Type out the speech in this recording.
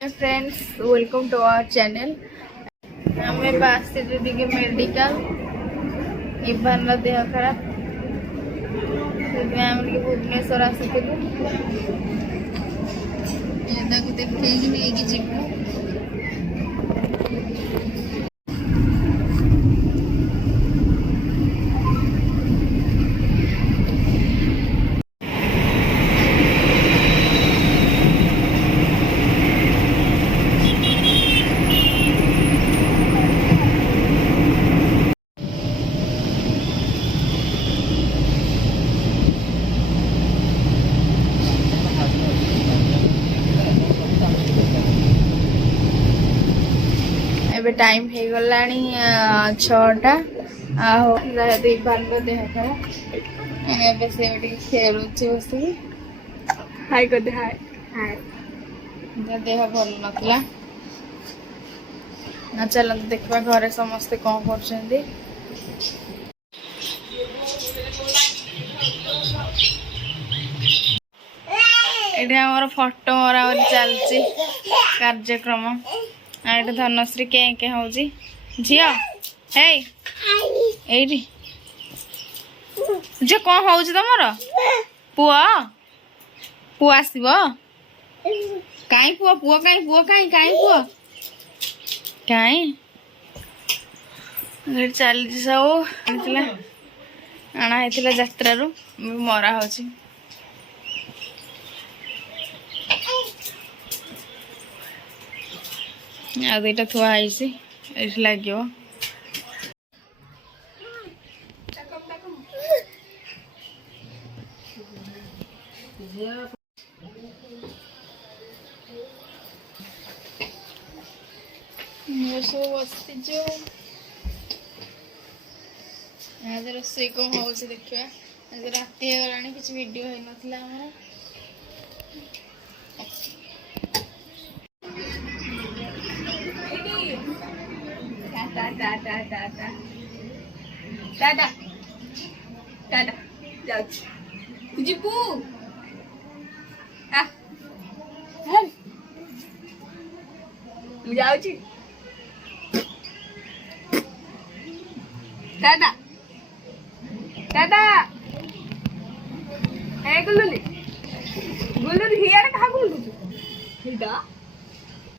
Friends welcome to our channel. आमे बास दीदी के मेडिकल इभान देह खराब भुवनेश्वर आसलु देखे नहीं जीवु। एबे टाइम हो गला 6टा इभान देह खराब से खेलुचे बस हाय कर हाय हाय देह भल नथला ना। चलते देखा घरे समस्ते कौन कर फोटो मरा चलती कार्यक्रम। ये धनश्री के हूँ झी जे कौन हो तुमर पुआ पुआ आसब कहीं पुआ पुआ कहीं पुआ कहीं कहीं पुआ कहीं चली सब आना जात्रु मरा हो दुईटा थुआई लगे सब बसचु रोसई कौन हो देखा। राति गला कि वीडियो हो नाला टाटा टाटा टाटा टाटा जाऊ जीपू जाऊँ टाटा टाटा गुल्लू गुल्लू हियार कहा गुल्लू